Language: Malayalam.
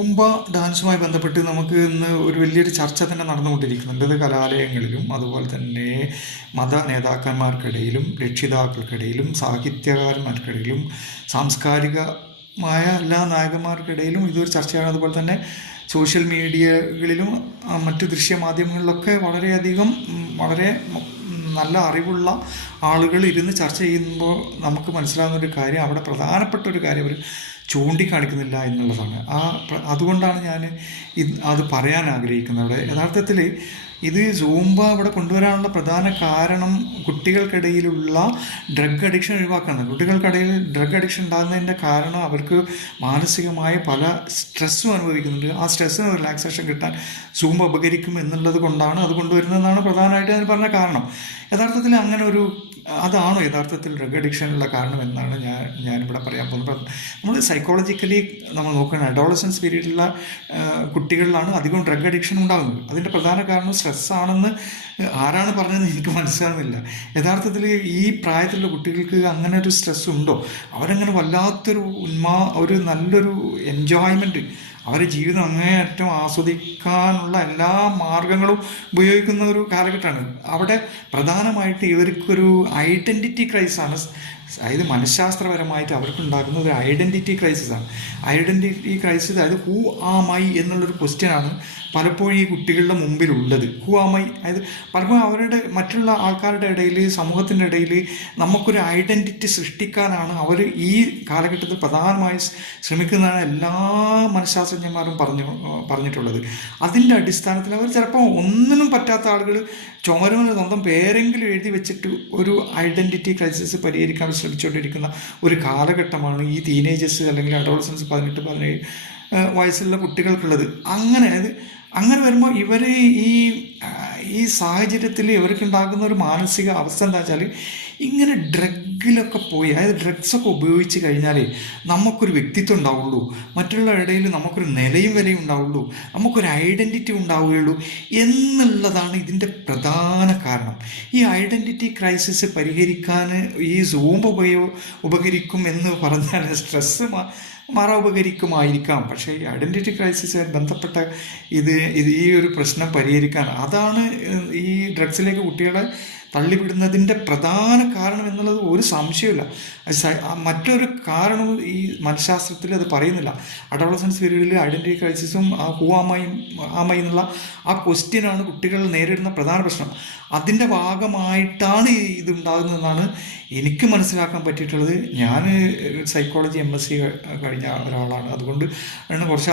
സൂംബ ഡാൻസുമായി ബന്ധപ്പെട്ട് നമുക്ക് ഇന്ന് ഒരു വലിയൊരു ചർച്ച തന്നെ നടന്നുകൊണ്ടിരിക്കുന്നുണ്ട്. ഇത് കലാലയങ്ങളിലും അതുപോലെ തന്നെ മത നേതാക്കന്മാർക്കിടയിലും രക്ഷിതാക്കൾക്കിടയിലും സാഹിത്യകാരന്മാർക്കിടയിലും സാംസ്കാരികമായ എല്ലാ നായകന്മാർക്കിടയിലും ഇതൊരു ചർച്ചയാണ്. അതുപോലെ തന്നെ സോഷ്യൽ മീഡിയകളിലും മറ്റ് ദൃശ്യമാധ്യമങ്ങളിലൊക്കെ വളരെയധികം വളരെ നല്ല അറിവുള്ള ആളുകൾ ഇരുന്ന് ചർച്ച ചെയ്യുമ്പോൾ നമുക്ക് മനസ്സിലാകുന്ന ഒരു കാര്യം, അവിടെ പ്രധാനപ്പെട്ട ഒരു കാര്യം അവർ ചൂണ്ടിക്കാണിക്കുന്നില്ല എന്നുള്ളതാണ്. അതുകൊണ്ടാണ് ഞാൻ അത് പറയാൻ ആഗ്രഹിക്കുന്നത്. അവിടെ യഥാർത്ഥത്തിൽ ഇത് സൂംബ ഇവിടെ കൊണ്ടുവരാനുള്ള പ്രധാന കാരണം കുട്ടികൾക്കിടയിലുള്ള ഡ്രഗ് അഡിക്ഷൻ ഒഴിവാക്കാനാണ്. കുട്ടികൾക്കിടയിൽ ഡ്രഗ് അഡിക്ഷൻ ഉണ്ടാകുന്നതിൻ്റെ കാരണം അവർക്ക് മാനസികമായ പല സ്ട്രെസ്സും അനുഭവിക്കുന്നുണ്ട്. ആ സ്ട്രെസ്സിന് റിലാക്സേഷൻ കിട്ടാൻ സൂംബ ഉപകരിക്കും എന്നുള്ളത് കൊണ്ടാണ് അത് കൊണ്ടുവരുന്നതെന്നാണ് പ്രധാനമായിട്ട് അതിന് പറഞ്ഞ കാരണം. യഥാർത്ഥത്തിൽ അങ്ങനെ ഒരു അതാണോ യഥാർത്ഥത്തിൽ ഡ്രഗ് അഡിക്ഷനുള്ള കാരണം എന്നാണ് ഞാനിവിടെ പറയാൻ പോകുന്നത്. നമ്മൾ സൈക്കോളജിക്കലി നമ്മൾ നോക്കുകയാണ്, അഡോളസൻസ് പീരീഡിലുള്ള കുട്ടികളിലാണ് അധികം ഡ്രഗ് അഡിക്ഷൻ ഉണ്ടാകുന്നത്. അതിൻ്റെ പ്രധാന കാരണം സ്ട്രെസ്സാണെന്ന് ആരാണ് പറഞ്ഞതെന്ന് എനിക്ക് മനസ്സിലാകുന്നില്ല. യഥാർത്ഥത്തിൽ ഈ പ്രായത്തിലുള്ള കുട്ടികൾക്ക് അങ്ങനെ ഒരു സ്ട്രെസ് ഉണ്ടോ? അവരങ്ങനെ വല്ലാത്തൊരു ഒരു നല്ലൊരു എൻജോയ്മെൻറ്റ്, അവരുടെ ജീവിതം അങ്ങേയറ്റം ആസ്വദിക്കാനുള്ള എല്ലാ മാർഗങ്ങളും ഉപയോഗിക്കുന്ന ഒരു കാലഘട്ടമാണ്. അവിടെ പ്രധാനമായിട്ട് ഇവർക്കൊരു ഐഡൻറ്റിറ്റി ക്രൈസാണ്. അതായത് മനഃശാസ്ത്രപരമായിട്ട് അവർക്കുണ്ടാക്കുന്ന ഒരു ഐഡൻറ്റിറ്റി ക്രൈസിസാണ്. ഐഡൻറ്റിറ്റി ക്രൈസിസ്, അതായത് ഹൂ ആം ഐ എന്നുള്ളൊരു ക്വസ്റ്റ്യനാണ് പലപ്പോഴും ഈ കുട്ടികളുടെ മുമ്പിലുള്ളത്. ഹൂ ആം ഐ, അതായത് പലപ്പോഴും അവരുടെ മറ്റുള്ള ആൾക്കാരുടെ ഇടയിൽ, സമൂഹത്തിൻ്റെ ഇടയിൽ നമുക്കൊരു ഐഡൻറ്റിറ്റി സൃഷ്ടിക്കാനാണ് അവർ ഈ കാലഘട്ടത്തിൽ പ്രധാനമായി ശ്രമിക്കുന്നതാണ് എല്ലാ മനഃശാസ്ത്രജ്ഞന്മാരും പറഞ്ഞിട്ടുള്ളത്. അതിൻ്റെ അടിസ്ഥാനത്തിൽ അവർ ചിലപ്പോൾ ഒന്നിനും പറ്റാത്ത ആളുകൾ ചുമരുമെന്ന് സ്വന്തം പേരെങ്കിലും എഴുതി വെച്ചിട്ട് ഒരു ഐഡൻറ്റിറ്റി ക്രൈസിസ് പരിഹരിക്കാൻ ശ്രമിച്ചുകൊണ്ടിരിക്കുന്ന ഒരു കാലഘട്ടമാണ് ഈ ടീനേജേഴ്സ് അല്ലെങ്കിൽ അഡോളസൻസ് 18-17 വയസ്സുള്ള കുട്ടികൾക്കുള്ളത്. അങ്ങനെ വരുമ്പോൾ ഇവർ ഈ സാഹചര്യത്തിൽ ഇവർക്കുണ്ടാകുന്ന ഒരു മാനസിക അവസ്ഥ എന്താ വെച്ചാൽ, ഇങ്ങനെ ഡ്രഗിലൊക്കെ പോയി, അതായത് ഡ്രഗ്സൊക്കെ ഉപയോഗിച്ച് കഴിഞ്ഞാൽ നമുക്കൊരു വ്യക്തിത്വം ഉണ്ടാവുള്ളൂ, മറ്റുള്ള ഇടയിൽ നമുക്കൊരു നിലയും വിലയും ഉണ്ടാവുള്ളൂ, നമുക്കൊരു ഐഡൻറ്റിറ്റി ഉണ്ടാവുകയുള്ളൂ എന്നുള്ളതാണ് ഇതിൻ്റെ പ്രധാന കാരണം. ഈ ഐഡൻറ്റിറ്റി ക്രൈസിസ് പരിഹരിക്കാൻ ഈ സൂംബ ഉപകരിക്കും എന്ന് പറഞ്ഞാൽ സ്ട്രെസ്സ് ഉപകരിക്കുമായിരിക്കാം. പക്ഷേ ഈ ഐഡൻറ്റിറ്റി ക്രൈസിസുമായി ബന്ധപ്പെട്ട ഈ ഒരു പ്രശ്നം പരിഹരിക്കാൻ, അതാണ് ഈ ഡ്രഗ്സിലേക്ക് കുട്ടികളെ തള്ളിവിടുന്നതിൻ്റെ പ്രധാന കാരണം എന്നുള്ളത് ഒരു സംശയമില്ല. മറ്റൊരു കാരണവും ഈ മനഃശാസ്ത്രത്തിൽ അത് പറയുന്നില്ല. അഡോളസൻസ് പീരീഡിൽ ഐഡൻറ്റിറ്റി ക്രൈസിസും ഹൂ ആമൈ എന്നുള്ള ആ ക്വസ്റ്റ്യനാണ് കുട്ടികൾ നേരിടുന്ന പ്രധാന പ്രശ്നം. അതിൻ്റെ ഭാഗമായിട്ടാണ് ഇതുണ്ടാകുന്നതെന്നാണ് എനിക്ക് മനസ്സിലാക്കാൻ പറ്റിയിട്ടുള്ളത്. ഞാൻ സൈക്കോളജി MSc കഴിഞ്ഞ ഒരാളാണ്. അതുകൊണ്ട് കുറച്ച്